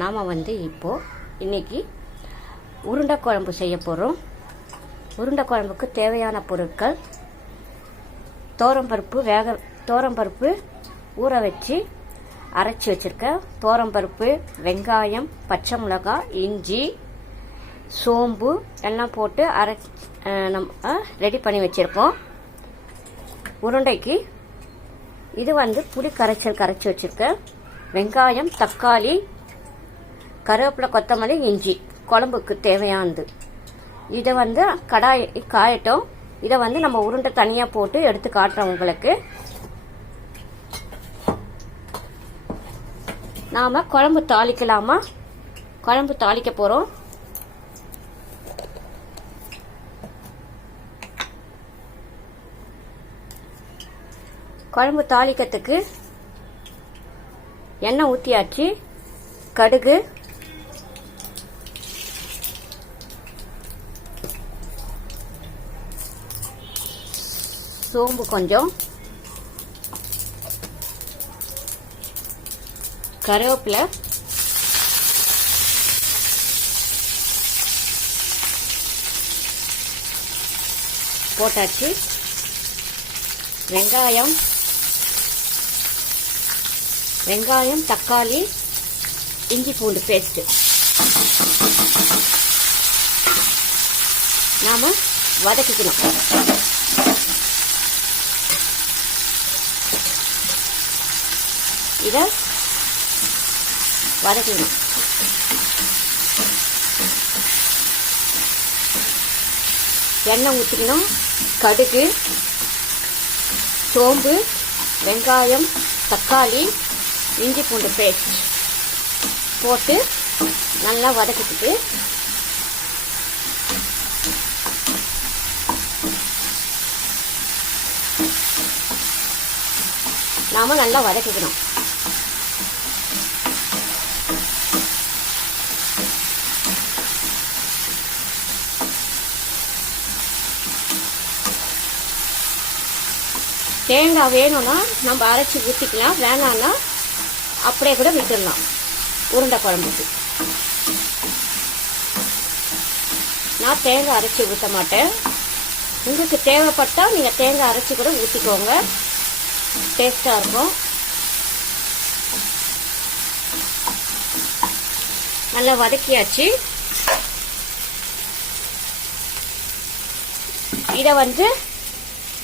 நாம் இப்போது இன்றைக்கி உருண்டை குழம்பு செய்ய போகிறோம். உருண்டை குழம்புக்கு தேவையான பொருட்கள்: தோரம்பருப்பு ஊற வச்சு அரைச்சி வச்சுருக்கேன். தோரம்பருப்பு, வெங்காயம், பச்சை மிளகாய், இஞ்சி, சோம்பு எல்லாம் போட்டு நம்ம ரெடி பண்ணி வச்சுருக்கோம். உருண்டைக்கு இது புளி கரைச்சி வச்சுருக்கேன். வெங்காயம், தக்காளி, கருவேப்பிலை, கொத்தமல்லி, இஞ்சி குழம்புக்கு தேவையானது. இதை கடாய் காயட்டும். இதை நம்ம உருண்டை தனியாக போட்டு எடுத்து காட்டுறோம் உங்களுக்கு. நாம் குழம்பு தாளிக்கலாமா? குழம்பு தாளிக்க போகிறோம். குழம்பு தாளிக்கிறதுக்கு எண்ணெய் ஊற்றியாச்சு. கடுகு, சோம்பு கொஞ்சம், கருவேப்பிலை, போட்டாச்சு. வெங்காயம், தக்காளி, இஞ்சி பூண்டு பேஸ்ட் நாம வதக்கிக்கணும். இதை வதக்கணும். எண்ணெய் ஊற்றிக்கணும். கடுகு, சோம்பு, வெங்காயம், தக்காளி, இஞ்சி பூண்டு பேஸ்ட் போட்டு நல்லா வதக்கிட்டு நாம நல்லா வதக்கிக்கணும். தேங்காய் வேணும்னா நம்ம அரைச்சி ஊற்றிக்கலாம், வேணான்னா அப்படியே கூட விட்டுடலாம். உருண்டை குழம்புக்கு நான் தேங்காய் அரைச்சி ஊற்ற மாட்டேன். உங்களுக்கு தேவைப்பட்டால் நீங்கள் தேங்காய் அரைச்சி கூட ஊற்றிக்கோங்க, டேஸ்டாக இருக்கும். நல்லா வதக்கியாச்சு. இதை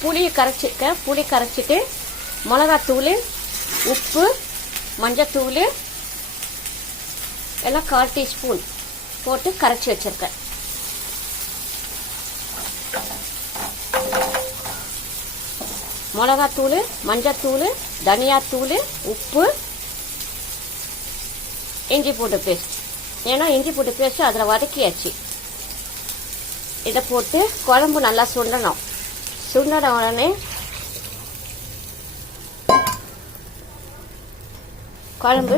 புளியை கரைச்சிருக்கேன். புளி கரைச்சிட்டு மிளகாத்தூள், உப்பு, மஞ்சத்தூள் எல்லாம் 1/4 டீஸ்பூன் போட்டு கரைச்சி வச்சிருக்கேன். மிளகாத்தூள், மஞ்சத்தூள், தனியாத்தூள், உப்பு, இஞ்சி பூண்டு பேஸ்ட். ஏன்னா இஞ்சி பூண்டு பேஸ்ட் அதில் வதக்கியாச்சு. இதை போட்டு குழம்பு நல்லா சுண்டணும். சுண்டன உடனே குழம்பு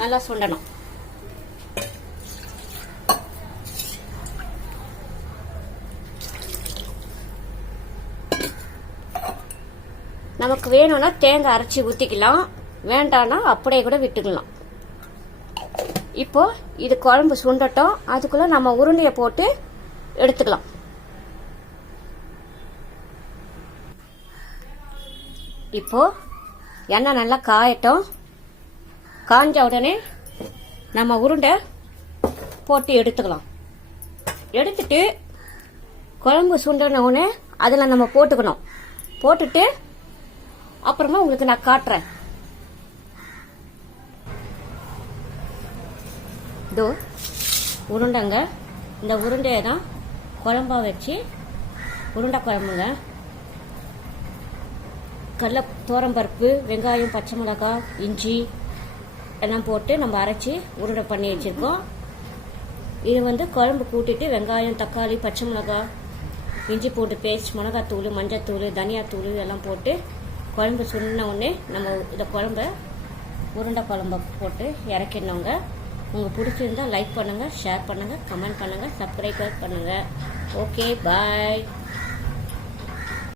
நல்லா சுண்டணும். நமக்கு வேணும்னா தேங்காய் அரைச்சி ஊற்றிக்கலாம், வேண்டாம்னா அப்படியே கூட விட்டுக்கலாம். இப்போ இது குழம்பு சுண்டட்டும். அதுக்குள்ள நம்ம உருண்டையை போட்டு எடுத்துக்கலாம். இப்போ எண்ணெய் நல்லா காயட்டும். காஞ்ச உடனே நம்ம உருண்டை போட்டு எடுத்துக்கலாம். எடுத்துட்டு குழம்பு சுண்டன உடனே அதில் நம்ம போட்டுக்கணும். போட்டுட்டு அப்புறமா உங்களுக்கு நான் காட்டுறேன். இதோ உருண்டைங்க. இந்த உருண்டையை தான் குழம்பா வச்சு உருண்டை குழம்புங்க. தோரம்பருப்பு, வெங்காயம், பச்சை மிளகாய், இஞ்சி எல்லாம் போட்டு நம்ம அரைச்சி உருண்டை பண்ணி வச்சுருக்கோம். இது குழம்பு கூட்டிட்டு வெங்காயம், தக்காளி, பச்சை மிளகாய், இஞ்சி பூண்டு பேஸ்ட், மிளகாத்தூள், மஞ்சத்தூள், தனியாத்தூள் எல்லாம் போட்டு குழம்பு சுண்டின உடனே நம்ம இதை உருண்டை குழம்பை போட்டு இறக்கிடணுங்க. உங்களுக்கு பிடிச்சிருந்தா லைக் பண்ணுங்கள், ஷேர் பண்ணுங்கள், கமெண்ட் பண்ணுங்கள், சப்ஸ்கிரைப் பண்ணுங்கள். ஓகே, பாய்.